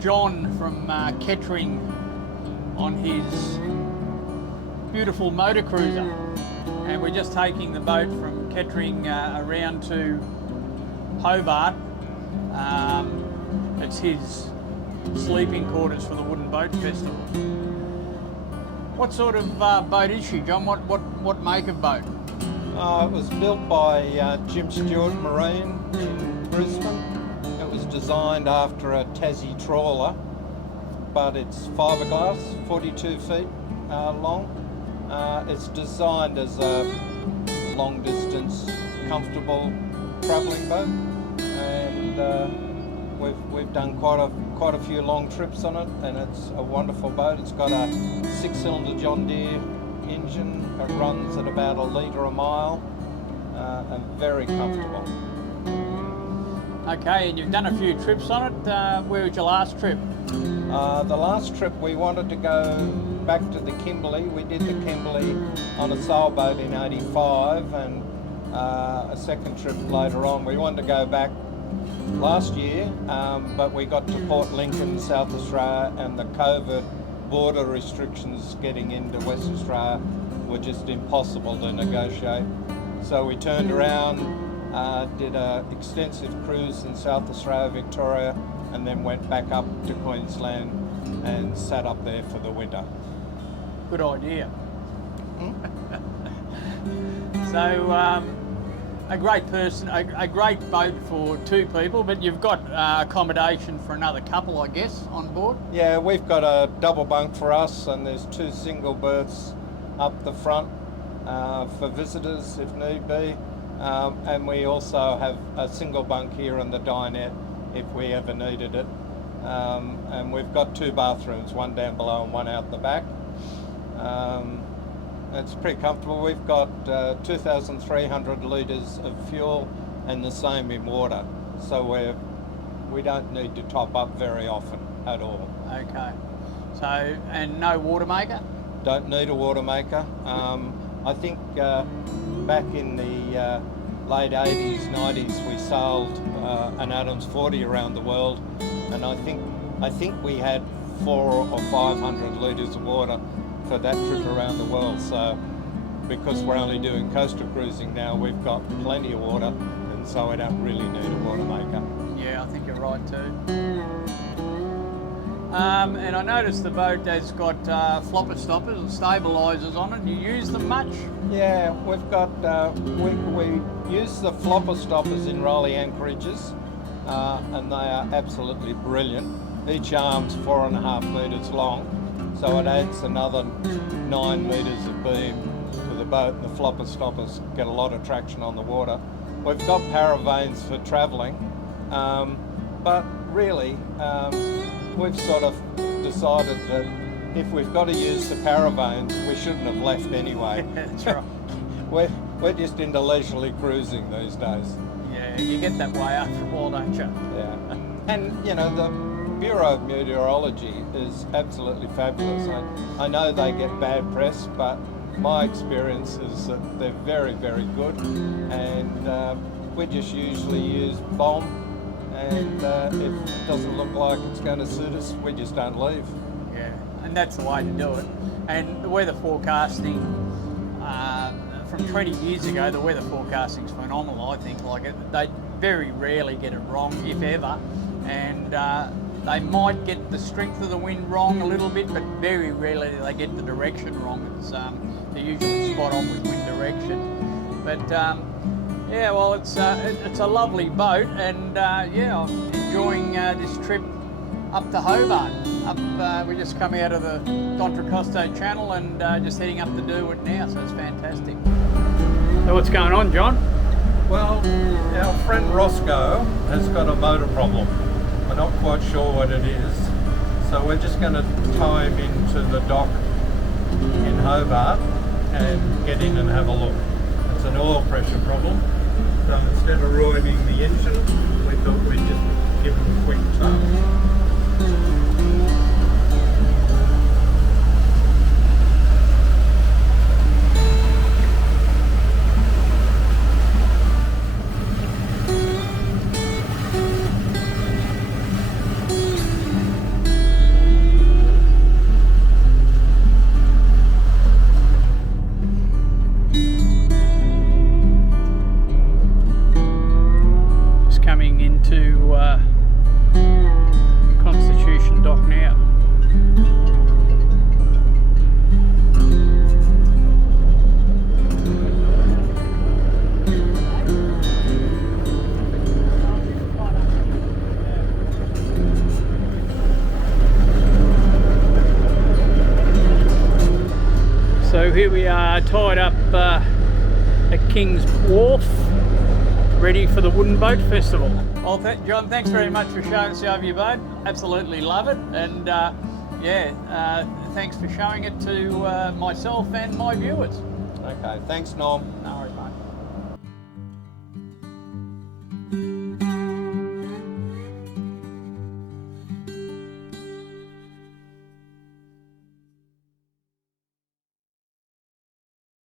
John from Kettering on his beautiful motor cruiser, and we're just taking the boat from Kettering around to Hobart. It's his sleeping quarters for the Wooden Boat Festival. What sort of boat is she, John? What make of boat? It was built by Jim Stewart Marine in Brisbane. It was designed after a Tassie trawler, but it's fiberglass, 42 feet long. It's designed as a long distance, comfortable travelling boat, and we've done quite a few long trips on it, and it's a wonderful boat. It's got a 6-cylinder John Deere engine. It runs at about 1 litre a mile, and very comfortable. Okay, and you've done a few trips on it. Where was your last trip? The last trip we wanted to go back to the Kimberley. We did the Kimberley on a sailboat in '85, and a second trip later on. We wanted to go back last year, but we got to Port Lincoln, South Australia, and the COVID border restrictions getting into Western Australia were just impossible to negotiate. So we turned around, did an extensive cruise in South Australia, Victoria, and then went back up to Queensland and sat up there for the winter. Good idea. So a great boat for 2 people, but you've got accommodation for another couple, I guess, on board? Yeah, we've got a double bunk for us, and there's 2 single berths up the front for visitors if need be. And we also have a single bunk here in the dinette if we ever needed it. And we've got 2 bathrooms, one down below and one out the back. It's pretty comfortable. We've got 2,300 litres of fuel and the same in water, so we don't need to top up very often at all. Okay. So, and no water maker? Don't need a water maker. I think back in the late 80s, 90s, we sailed an Adams 40 around the world, and I think we had 400 or 500 litres of water for that trip around the world. So because we're only doing coastal cruising now, we've got plenty of water, and so we don't really need a water maker. Yeah, I think you're right too. And I noticed the boat has got flopper stoppers and stabilisers on it. Do you use them much? Yeah, we've got, we use the flopper stoppers in rolly anchorages, and they are absolutely brilliant. Each arm's 4.5 metres long, so it adds another 9 metres of beam to the boat, and the flopper stoppers get a lot of traction on the water. We've got paravanes for travelling, but really we've sort of decided that if we've got to use the paravanes, we shouldn't have left anyway. That's right. We're just into leisurely cruising these days. Yeah, you get that way after a while, don't you? Yeah. And you know, the Bureau of Meteorology is absolutely fabulous. I know they get bad press, but my experience is that they're very, very good, and we just usually use bomb, and if it doesn't look like it's going to suit us, we just don't leave. Yeah, and that's the way to do it. And the weather forecasting, from 20 years ago, the weather forecasting's phenomenal, I think. They very rarely get it wrong, if ever, and they might get the strength of the wind wrong a little bit, but very rarely they get the direction wrong. They're usually spot on with wind direction. But yeah, well, it's a lovely boat, and yeah, I'm enjoying this trip up to Hobart. We just come out of the Contra Costa Channel and just heading up to Durwood now, so it's fantastic. So what's going on, John? Well, our friend Roscoe has got a motor problem. We're not quite sure what it is, so we're just going to tow him into the dock in Hobart and get in and have a look. It's an oil pressure problem, so instead of roiding the engine, we thought we'd just give him a quick tow. tied up at King's Wharf, ready for the Wooden Boat Festival. Well, John, thanks very much for showing us over your boat. Absolutely love it, and thanks for showing it to myself and my viewers. Okay, thanks Norm. No worries, mate.